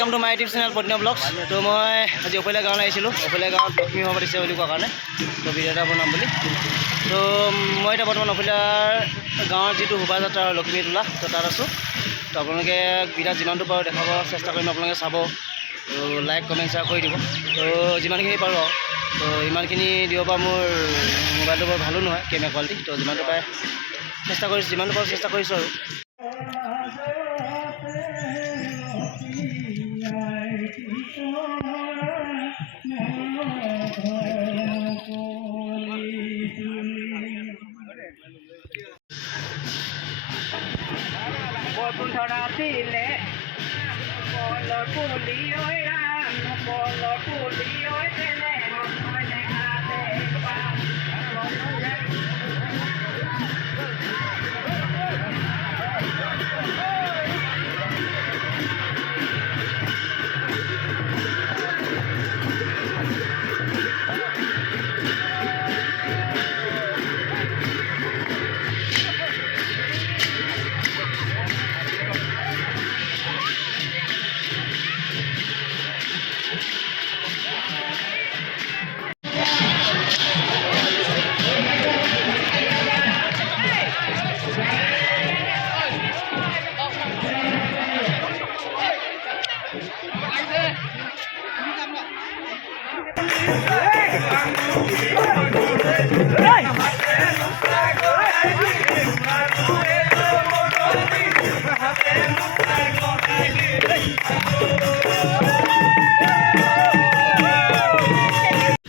Welcome to my YouTube channel Padma blogs. तो मैं आज ओफेला गाँव आइছিলোঁ। ओफेला गाँवত लक्ष्मी সভা দিছে বুলি কোৱা কাৰণে তো ভিডিঅ' এটা বনাম বুলি। তো মই এতিয়া বৰ্তমান ওফেলাৰ গাঁৱৰ যিটো শোভাযাত্ৰা লক্ষ্মী তোলা তো তাত আছোঁ। তো আপোনালোকে ভিডিঅ'ত যিমানটো পাৰোঁ দেখাব চেষ্টা কৰিম, আপোনালোকে চাব, তো লাইক কমেণ্ট শ্বেয়াৰ কৰি দিব। তো যিমানখিনি পাৰোঁ তো ইমানখিনি দিব পৰা মোৰ মোবাইলটো বৰ ভালো নহয় কেমেৰা কোৱালিটি, তো যিমানটো পায় চেষ্টা কৰিছোঁ, যিমানটো পাৰোঁ চেষ্টা কৰিছোঁ আৰু।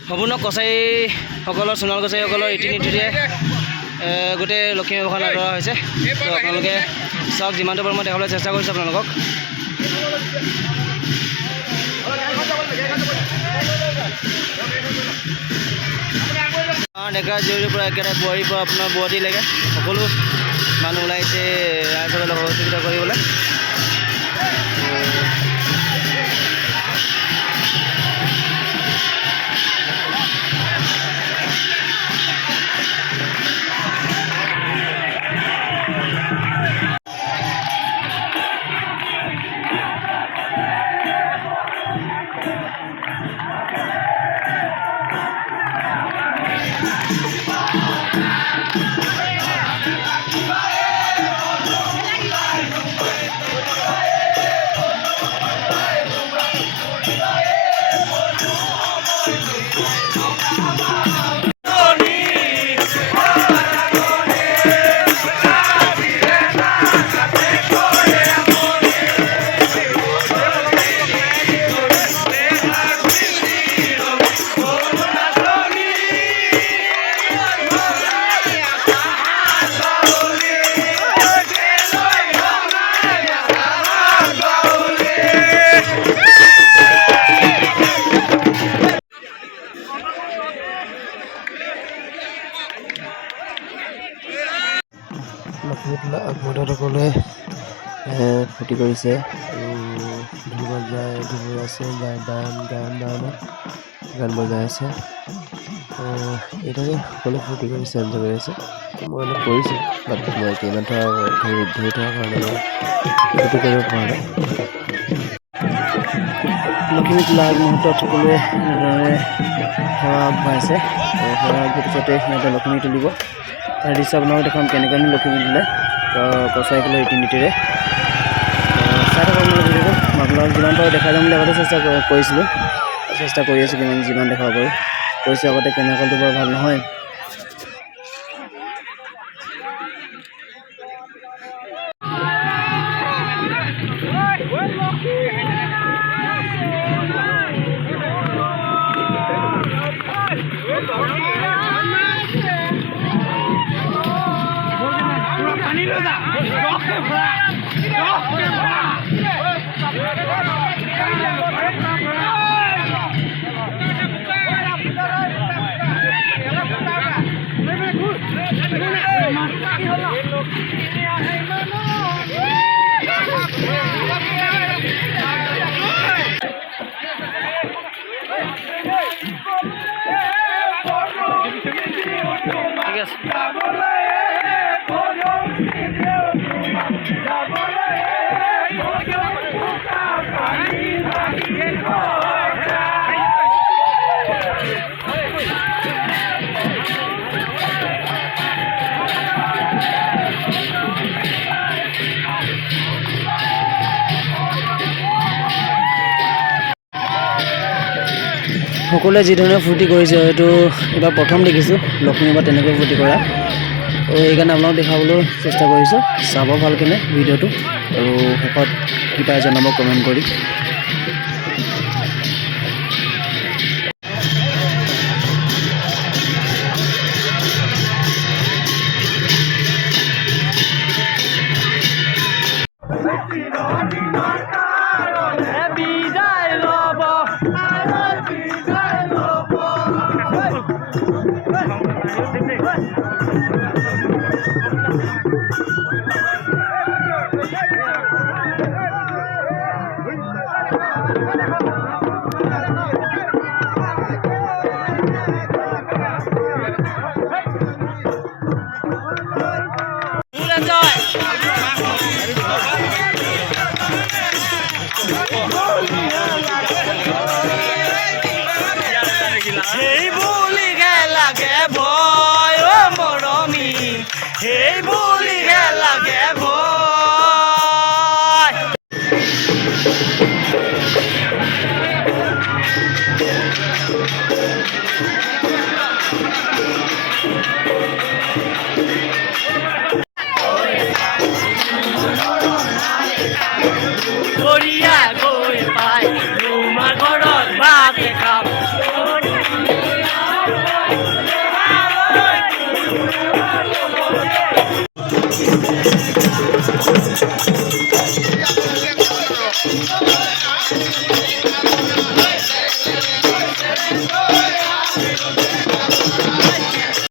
সম্পূৰ্ণ কছাৰীসকলৰ সোণাল কছাৰীসকলৰ ৰীতি নীতিৰে গোটেই লক্ষ্মী সভাখন আদৰা হৈছে। তো আপোনালোকে চাওক, যিমানটো পাৰোঁ মই দেখাবলৈ চেষ্টা কৰিছোঁ আপোনালোকক। ডেকা জীয়ৰীৰ পৰা একেবাৰে বোৱাৰীৰ পৰা আপোনাৰ বোৱাৰীলৈকে সকলো মানুহ ওলাইছে ৰাইজৰ লগত সহযোগিতা কৰিবলৈ। আগমুঠসকলে ফূৰ্তি কৰিছে, ঢোল বজাই ঢোল আছে, গান বজাই আছে। এইদৰে সকলোৱে ফূৰ্তি কৰিছে, এনজয় কৰি আছে। মই অলপ কৰিছোঁ, বাট মই ইমান ধৰি থকাৰ কাৰণে মই ফূৰ্তি কৰিব পৰা নাই। লক্ষ্মী তোলা আগমুহূৰ্তত সকলোৱে এনেদৰে সেৱা আগবঢ়াইছে। সেৱা আগবঢ়োৱাৰ পিছতে সিহঁতে লক্ষ্মী তুলিব। তাৰ দৃশ্য আপোনালোকে দেখাম কেনেকৈ লক্ষ্মী তোলে কছাৰীসকলৰ ৰীতি নীতিৰে। চাই থাকক আপোনালোকে ভিডিঅ'টো। মই আপোনালোকক যিমান পাৰোঁ দেখাই যাম বুলি আগতে চেষ্টা কৰিছিলোঁ, চেষ্টা কৰি আছোঁ যিমান দেখাব পাৰোঁ। কৈছোঁ আগতে কেমেৰা কোৱালিটি বৰ ভাল নহয়। সকলোৱে যি ধৰণে ফূৰ্তি কৰিছে হয়তো এবাৰ প্ৰথম দেখিছোঁ লক্ষ্মী বা তেনেকৈ ফূৰ্তি কৰা। তো সেইকাৰণে আপোনালোকক দেখাবলৈ চেষ্টা কৰিছোঁ। চাব ভালকেনে ভিডিঅ'টো আৰু শেষত কি পাই জনাব কমেণ্ট কৰি। Hey bully gela ge boy o moromi Hey bully gela ge boy